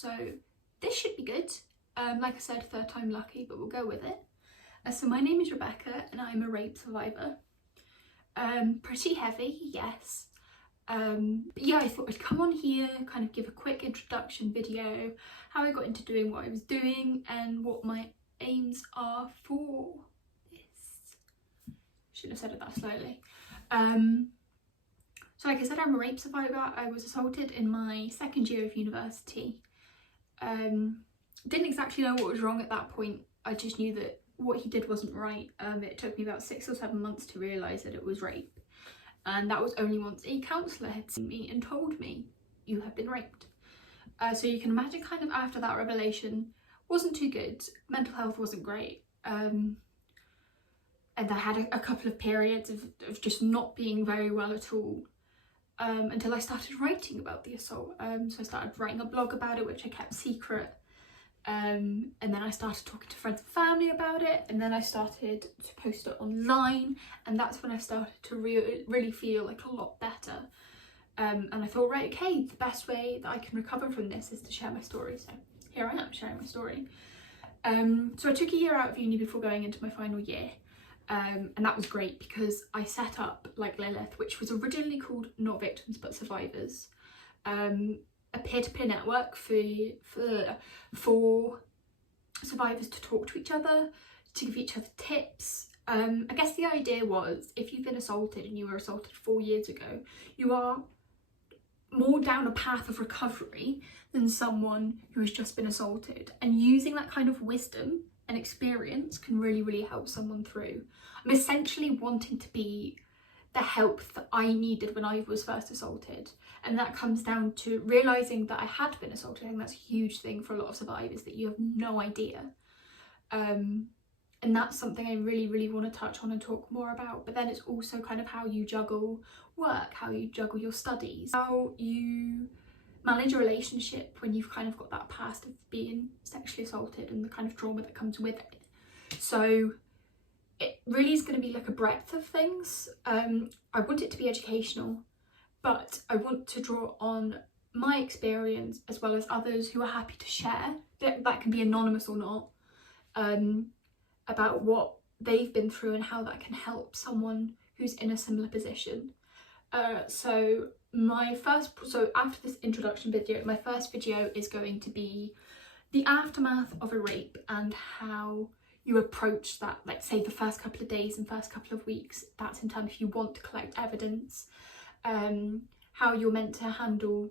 So this should be good. Like I said, third time lucky, but we'll go with it. So my name is Rebecca and I'm a rape survivor. Pretty heavy, yes. But yeah, I thought I'd come on here, kind of give a quick introduction video, how I got into doing what I was doing and what my aims are for this. Shouldn't have said it that slowly. So like I said, I'm a rape survivor. I was assaulted in my second year of university. Didn't exactly know what was wrong at that point. I just knew that what he did wasn't right. It took me about 6 or 7 months to realise that it was rape. And that was only once a counsellor had seen me and told me, you have been raped. So you can imagine kind of after that revelation, wasn't too good. Mental health wasn't great. And I had a couple of periods of just not being very well at all. Until I started writing about the assault. So I started writing a blog about it, which I kept secret. And then I started talking to friends and family about it, and then I started to post it online, and that's when I started to really feel like a lot better. And I thought, right, okay, the best way that I can recover from this is to share my story. So here I am sharing my story. So I took a year out of uni before going into my final year. And that was great because I set up Like Lilith, which was originally called Not Victims But Survivors, a peer-to-peer network for survivors to talk to each other, to give each other tips. I guess the idea was, if you've been assaulted and you were assaulted 4 years ago, you are more down a path of recovery than someone who has just been assaulted, and using that kind of wisdom and experience can really help someone through. I'm essentially wanting to be the help that I needed when I was first assaulted, and that comes down to realising that I had been assaulted. I think that's a huge thing for a lot of survivors, that you have no idea. And that's something I really want to touch on and talk more about. But then it's also kind of how you juggle work, how you juggle your studies, how you manage a relationship when you've kind of got that past of being sexually assaulted and the kind of trauma that comes with it. So it really is going to be like a breadth of things. I want it to be educational, but I want to draw on my experience as well as others who are happy to share, that can be anonymous or not, about what they've been through and how that can help someone who's in a similar position. So after this introduction video, my first video is going to be the aftermath of a rape and how you approach that, like say the first couple of days and first couple of weeks. That's in terms if you want to collect evidence, how you're meant to handle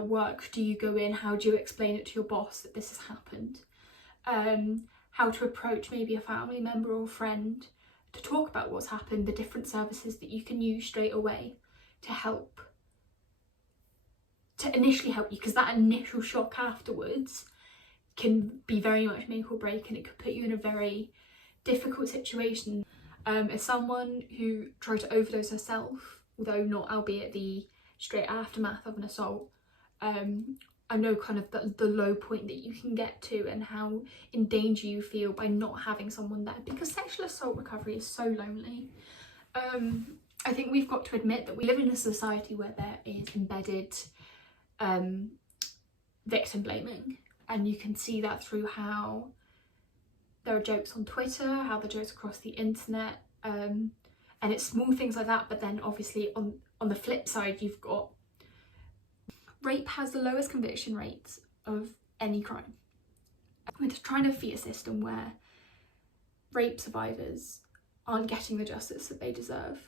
work. Do you go in, how do you explain it to your boss that this has happened? How to approach maybe a family member or friend to talk about what's happened, the different services that you can use straight away to initially help you, because that initial shock afterwards can be very much make or break, and it could put you in a very difficult situation. As someone who tried to overdose herself, although not albeit the straight aftermath of an assault, I know kind of the low point that you can get to and how in danger you feel by not having someone there, because sexual assault recovery is so lonely. I think we've got to admit that we live in a society where there is embedded victim blaming, and you can see that through how there are jokes on Twitter, how there are jokes across the internet, and it's small things like that. But then obviously on the flip side, you've got rape has the lowest conviction rates of any crime. We're just trying to defeat a system where rape survivors aren't getting the justice that they deserve.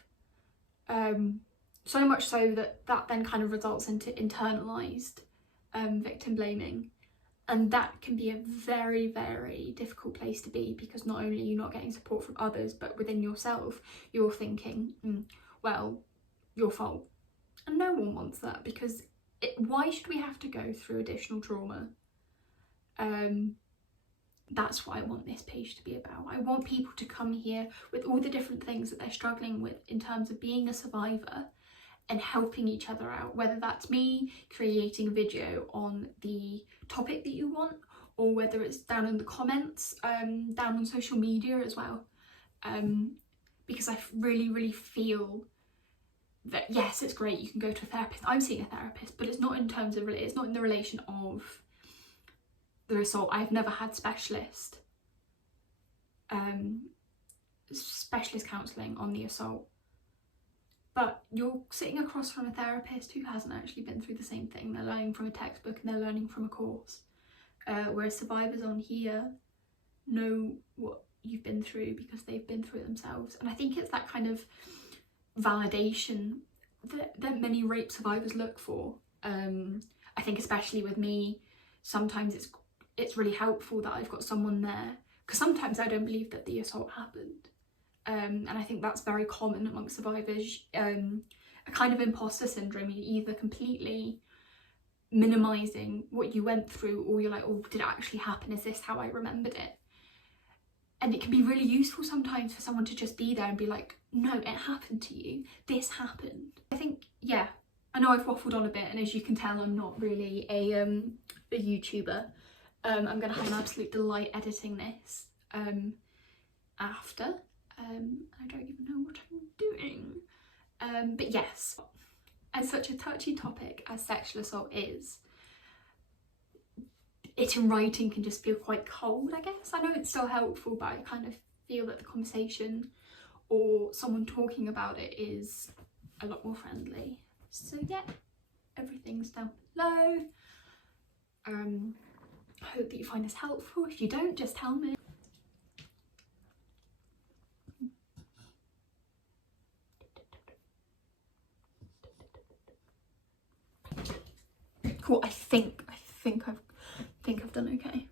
So much so that then kind of results into internalised victim blaming, and that can be a very difficult place to be, because not only are you not getting support from others, but within yourself you're thinking, well, your fault, and no one wants that, because why should we have to go through additional trauma? That's what I want this page to be about. I want people to come here with all the different things that they're struggling with in terms of being a survivor and helping each other out, whether that's me creating a video on the topic that you want, or whether it's down in the comments, down on social media as well, because I really feel that yes, it's great, you can go to a therapist. I'm seeing a therapist, but it's not in terms of, it's not in the relation of the assault. I've never had specialist counselling on the assault. But you're sitting across from a therapist who hasn't actually been through the same thing. They're learning from a textbook and they're learning from a course. Whereas survivors on here know what you've been through because they've been through it themselves. And I think it's that kind of validation that many rape survivors look for. I think especially with me, sometimes it's really helpful that I've got someone there, because sometimes I don't believe that the assault happened. And I think that's very common amongst survivors, a kind of imposter syndrome. You're either completely minimising what you went through, or you're like, oh, did it actually happen? Is this how I remembered it? And it can be really useful sometimes for someone to just be there and be like, no, it happened to you. This happened. I think, yeah, I know I've waffled on a bit, and as you can tell, I'm not really a YouTuber. I'm going to have an absolute delight editing this after. I don't even know what I'm doing. But yes, as such a touchy topic as sexual assault is, it in writing can just feel quite cold, I guess. I know it's still helpful, but I kind of feel that the conversation or someone talking about it is a lot more friendly. So yeah, everything's down below. I hope that you find this helpful. If you don't, just tell me. Cool, I think I've done okay.